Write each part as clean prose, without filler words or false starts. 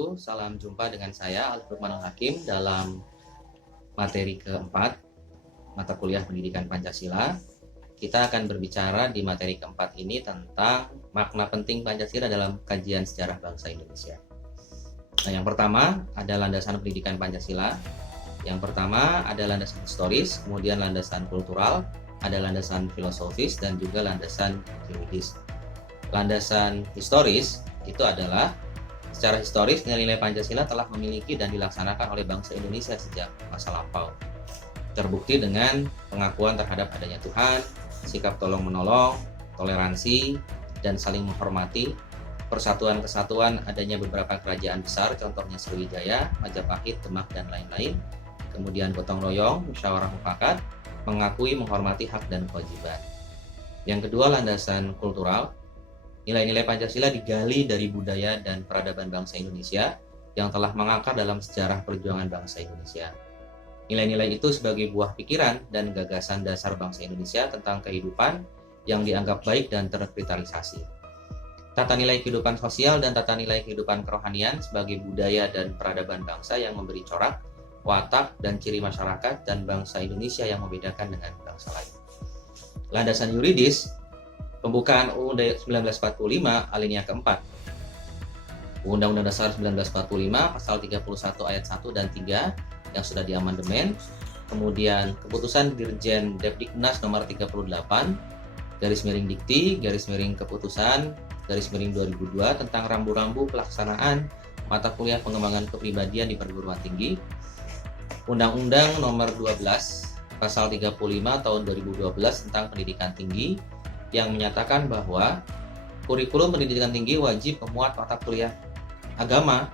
wabarakatuh. Salam jumpa dengan saya Alif Lukmanul Hakim dalam materi keempat mata kuliah pendidikan Pancasila. Kita akan berbicara di materi keempat ini tentang makna penting Pancasila dalam kajian sejarah bangsa Indonesia. Nah, yang pertama ada landasan pendidikan Pancasila. Yang pertama ada landasan historis, kemudian landasan kultural, ada landasan filosofis, dan juga landasan juridis. Landasan historis itu adalah secara historis nilai-nilai Pancasila telah memiliki dan dilaksanakan oleh bangsa Indonesia sejak masa lampau. Terbukti dengan pengakuan terhadap adanya Tuhan, sikap tolong-menolong, toleransi, dan saling menghormati, persatuan kesatuan adanya beberapa kerajaan besar, contohnya Sriwijaya, Majapahit, Demak, dan lain-lain. Kemudian gotong royong, musyawarah mufakat, mengakui menghormati hak dan kewajiban. Yang kedua, landasan kultural. Nilai-nilai Pancasila digali dari budaya dan peradaban bangsa Indonesia yang telah mengakar dalam sejarah perjuangan bangsa Indonesia. Nilai-nilai itu sebagai buah pikiran dan gagasan dasar bangsa Indonesia tentang kehidupan yang dianggap baik dan terkapitalisasi. Tata nilai kehidupan sosial dan tata nilai kehidupan kerohanian sebagai budaya dan peradaban bangsa yang memberi corak, watak, dan ciri masyarakat dan bangsa Indonesia yang membedakan dengan bangsa lain. Landasan yuridis, pembukaan Undang-Undang 1945 alinea keempat. Undang-Undang Dasar 1945 pasal 31 ayat 1 dan 3 yang sudah diamandemen. Kemudian keputusan Dirjen Depdiknas nomor 38 garis miring dikti garis miring keputusan garis miring 2002 tentang rambu-rambu pelaksanaan mata kuliah pengembangan kepribadian di perguruan tinggi. Undang-Undang nomor 12 pasal 35 tahun 2012 tentang pendidikan tinggi yang menyatakan bahwa kurikulum pendidikan tinggi wajib memuat mata kuliah agama,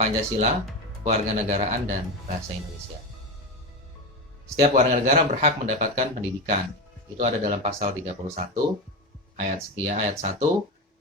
Pancasila, kewarganegaraan, dan bahasa Indonesia. Setiap warga negara berhak mendapatkan pendidikan. Itu ada dalam pasal 31 ayat 1.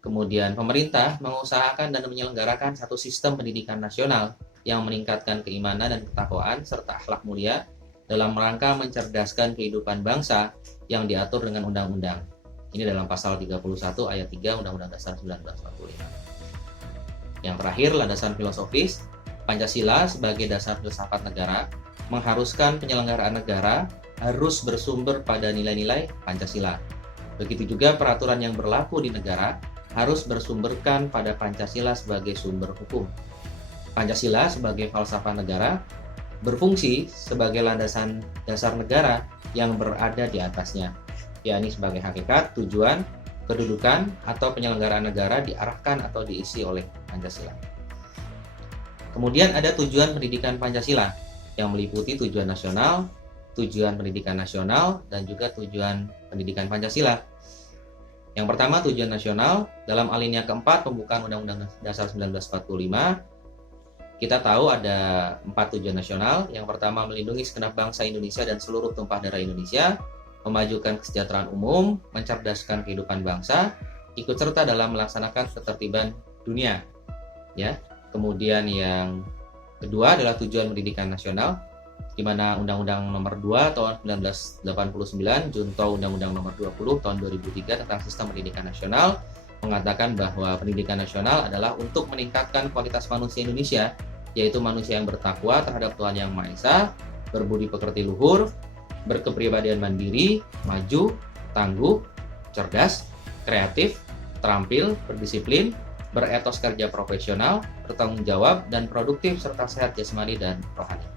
Kemudian pemerintah mengusahakan dan menyelenggarakan satu sistem pendidikan nasional yang meningkatkan keimanan dan ketakwaan serta akhlak mulia dalam rangka mencerdaskan kehidupan bangsa yang diatur dengan undang-undang. Ini dalam pasal 31 ayat 3 Undang-Undang Dasar 1945. Yang terakhir, landasan filosofis. Pancasila sebagai dasar filsafat negara mengharuskan penyelenggaraan negara harus bersumber pada nilai-nilai Pancasila. Begitu juga peraturan yang berlaku di negara harus bersumberkan pada Pancasila sebagai sumber hukum. Pancasila sebagai falsafah negara berfungsi sebagai landasan dasar negara yang berada di atasnya, yakni sebagai hakikat, tujuan, kedudukan, atau penyelenggaraan negara diarahkan atau diisi oleh Pancasila. Kemudian ada tujuan pendidikan Pancasila yang meliputi tujuan nasional, tujuan pendidikan nasional, dan juga tujuan pendidikan Pancasila. Yang pertama, tujuan nasional. Dalam alinea keempat pembukaan Undang-Undang Dasar 1945, kita tahu ada 4 tujuan nasional. Yang pertama, melindungi segenap bangsa Indonesia dan seluruh tumpah darah Indonesia, memajukan kesejahteraan umum, mencerdaskan kehidupan bangsa, ikut serta dalam melaksanakan ketertiban dunia. Ya. Kemudian yang kedua adalah tujuan pendidikan nasional, di mana Undang-Undang Nomor 2 Tahun 1989 junto Undang-Undang Nomor 20 Tahun 2003 tentang Sistem Pendidikan Nasional mengatakan bahwa pendidikan nasional adalah untuk meningkatkan kualitas manusia Indonesia, yaitu manusia yang bertakwa terhadap Tuhan Yang Maha Esa, berbudi pekerti luhur, berkepribadian mandiri, maju, tangguh, cerdas, kreatif, terampil, berdisiplin, beretos kerja profesional, bertanggung jawab, dan produktif serta sehat jasmani dan rohani.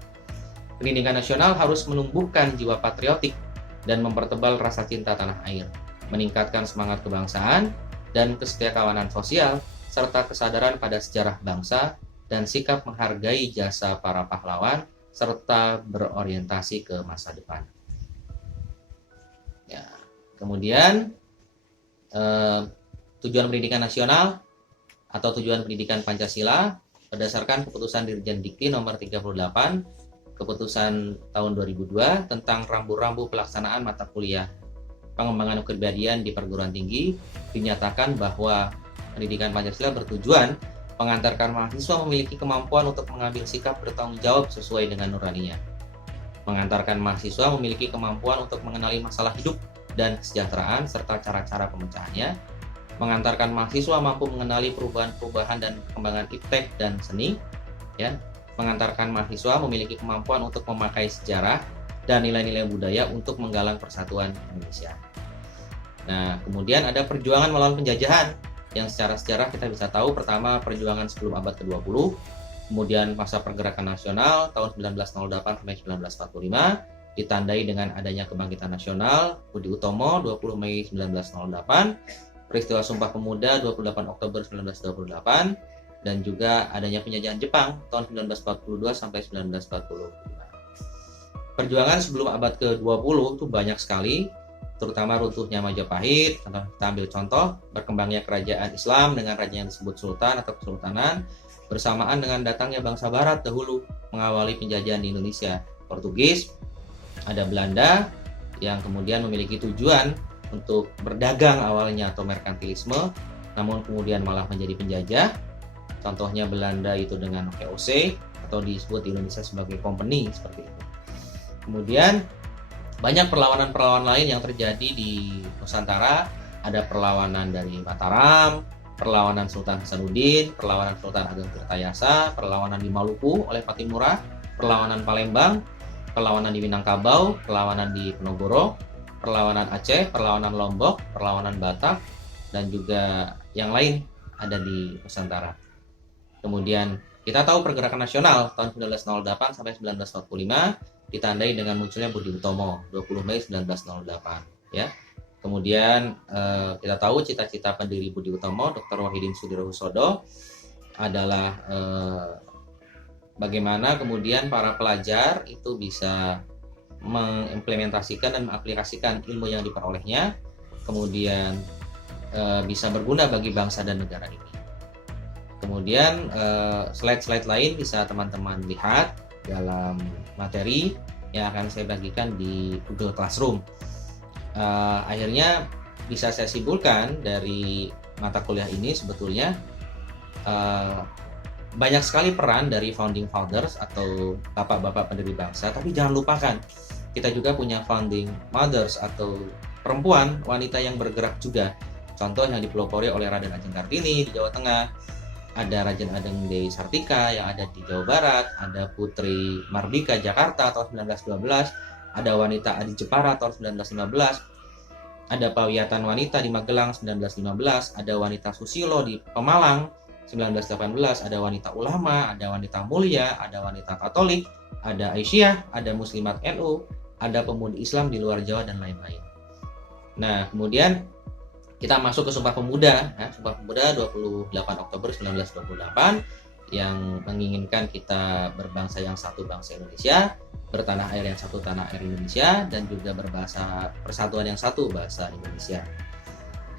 Pendidikan nasional harus menumbuhkan jiwa patriotik dan mempertebal rasa cinta tanah air, meningkatkan semangat kebangsaan dan kesetiakawanan sosial, serta kesadaran pada sejarah bangsa dan sikap menghargai jasa para pahlawan, serta berorientasi ke masa depan. Ya, kemudian tujuan pendidikan nasional atau tujuan pendidikan Pancasila berdasarkan keputusan Dirjen Dikti nomor 38 keputusan tahun 2002 tentang rambu-rambu pelaksanaan mata kuliah pengembangan kepribadian di perguruan tinggi, dinyatakan bahwa pendidikan Pancasila bertujuan mengantarkan mahasiswa memiliki kemampuan untuk mengambil sikap bertanggung jawab sesuai dengan nuraninya, mengantarkan mahasiswa memiliki kemampuan untuk mengenali masalah hidup dan kesejahteraan serta cara-cara pemecahannya, mengantarkan mahasiswa mampu mengenali perubahan-perubahan dan perkembangan iptek dan seni, ya, mengantarkan mahasiswa memiliki kemampuan untuk memakai sejarah dan nilai-nilai budaya untuk menggalang persatuan Indonesia. Nah, kemudian ada perjuangan melawan penjajahan yang secara sejarah kita bisa tahu pertama perjuangan sebelum abad ke-20, kemudian masa pergerakan nasional tahun 1908 sampai 1945 ditandai dengan adanya kebangkitan nasional Budi Utomo 20 Mei 1908, peristiwa Sumpah Pemuda 28 Oktober 1928, dan juga adanya penjajahan Jepang tahun 1942 sampai 1945. Perjuangan sebelum abad ke-20 itu banyak sekali, terutama runtuhnya Majapahit. Kita ambil contoh berkembangnya kerajaan Islam dengan raja yang disebut sultan atau kesultanan, bersamaan dengan datangnya bangsa barat dahulu mengawali penjajahan di Indonesia. Portugis, ada Belanda yang kemudian memiliki tujuan untuk berdagang awalnya atau merkantilisme, namun kemudian malah menjadi penjajah. Contohnya Belanda itu dengan VOC atau disebut di Indonesia sebagai company, seperti itu. Kemudian banyak perlawanan-perlawanan lain yang terjadi di Nusantara. Ada perlawanan dari Mataram, perlawanan Sultan Hasanuddin, perlawanan Sultan Ageng Tirtayasa, perlawanan di Maluku oleh Patimura, perlawanan Palembang, perlawanan di Minangkabau, perlawanan di Penogoro, perlawanan Aceh, perlawanan Lombok, perlawanan Batak, dan juga yang lain ada di Nusantara. Kemudian kita tahu pergerakan nasional tahun 1908 sampai 1945 ditandai dengan munculnya Budi Utomo 20 Mei 1908, ya. Kemudian kita tahu cita-cita pendiri Budi Utomo, Dr. Wahidin Sudirohusodo, adalah bagaimana kemudian para pelajar itu bisa mengimplementasikan dan mengaplikasikan ilmu yang diperolehnya, kemudian bisa berguna bagi bangsa dan negara ini. Kemudian slide-slide lain bisa teman-teman lihat dalam materi yang akan saya bagikan di Google Classroom. Akhirnya bisa saya simpulkan dari mata kuliah ini sebetulnya banyak sekali peran dari founding fathers atau bapak-bapak pendiri bangsa, tapi jangan lupakan kita juga punya founding mothers atau perempuan, wanita yang bergerak juga. Contoh yang dipelopori oleh Raden Ajeng Kartini di Jawa Tengah, ada Raden Adeng Dewi Sartika yang ada di Jawa Barat, ada Putri Mardika Jakarta tahun 1912, ada wanita Adi Jepara tahun 1915, ada Pawiatan Wanita di Magelang 1915, ada wanita Susilo di Pemalang 1918, ada wanita ulama, ada wanita mulia, ada wanita Katolik, ada Aisyah, ada Muslimat NU, ada pemuda Islam di luar Jawa, dan lain-lain. Nah, kemudian kita masuk ke Sumpah Pemuda, ya. Sumpah Pemuda 28 Oktober 1928 yang menginginkan kita berbangsa yang satu, bangsa Indonesia, bertanah air yang satu, tanah air Indonesia, dan juga berbahasa persatuan yang satu, bahasa Indonesia.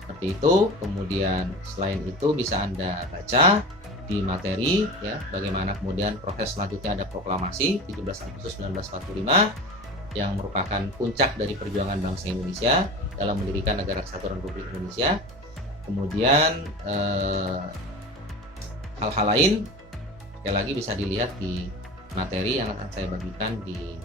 Seperti itu. Kemudian selain itu bisa Anda baca di materi, ya, bagaimana kemudian proses selanjutnya ada proklamasi 17 Agustus 1945 yang merupakan puncak dari perjuangan bangsa Indonesia dalam mendirikan Negara Kesatuan Republik Indonesia. Kemudian hal-hal lain sekali lagi bisa dilihat di materi yang akan saya bagikan di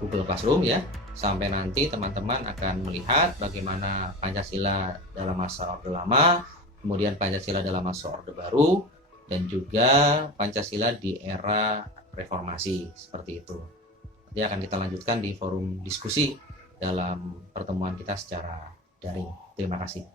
Google Classroom, ya. Sampai nanti teman-teman akan melihat bagaimana Pancasila dalam masa Orde Lama, kemudian Pancasila dalam masa Orde Baru, dan juga Pancasila di era reformasi, seperti itu. Nanti akan kita lanjutkan di forum diskusi dalam pertemuan kita secara daring. Terima kasih.